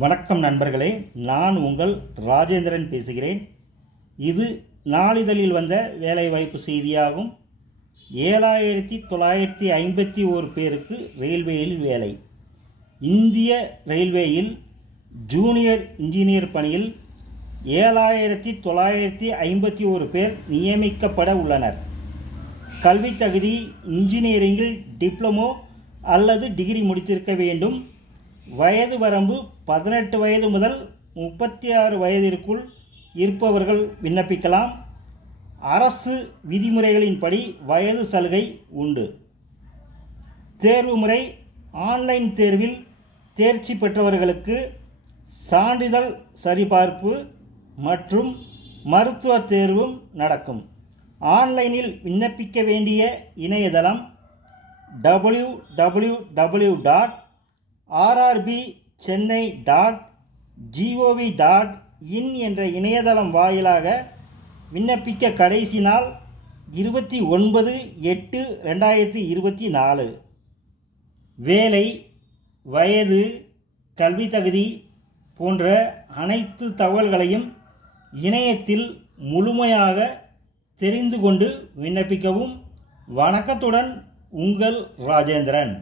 வணக்கம் நண்பர்களே நான் உங்கள் ராஜேந்திரன் பேசுகிறேன். இது நாளிதழில் வந்த வேலைவாய்ப்பு செய்தியாகும். ஏழாயிரத்தி தொள்ளாயிரத்தி ஐம்பத்தி ஓரு பேருக்கு ரயில்வேயில் வேலை. இந்திய ரயில்வேயில் ஜூனியர் இன்ஜினியர் பணியில் ஏழாயிரத்தி தொள்ளாயிரத்தி ஐம்பத்தி ஓரு பேர் நியமிக்கப்பட உள்ளனர். கல்வி தகுதி இன்ஜினியரிங்கில் டிப்ளமோ அல்லது டிகிரி முடித்திருக்க வேண்டும். வயது வரம்பு பதினெட்டு வயது முதல் முப்பத்தி ஆறு வயதிற்குள் இருப்பவர்கள் விண்ணப்பிக்கலாம். அரசு விதிமுறைகளின்படி வயது சலுகை உண்டு. தேர்வு முறை ஆன்லைன் தேர்வில் தேர்ச்சி பெற்றவர்களுக்கு சான்றிதழ் சரிபார்ப்பு மற்றும் மருத்துவ தேர்வும் நடக்கும். ஆன்லைனில் விண்ணப்பிக்க வேண்டிய இணையதளம் W W W dot RRB Chennai dot GOV dot IN என்ற இணையதளம் வாயிலாக விண்ணப்பிக்க கடைசி நாள் இருபத்தி ஒன்பது எட்டு ரெண்டாயிரத்தி இருபத்தி நாலு. வேலை வயது கல்வி தகுதி போன்ற அனைத்து தகவல்களையும் இணையத்தில் முழுமையாக தெரிந்து கொண்டு விண்ணப்பிக்கவும் வணக்கத்துடன் உங்கள் ராஜேந்திரன்.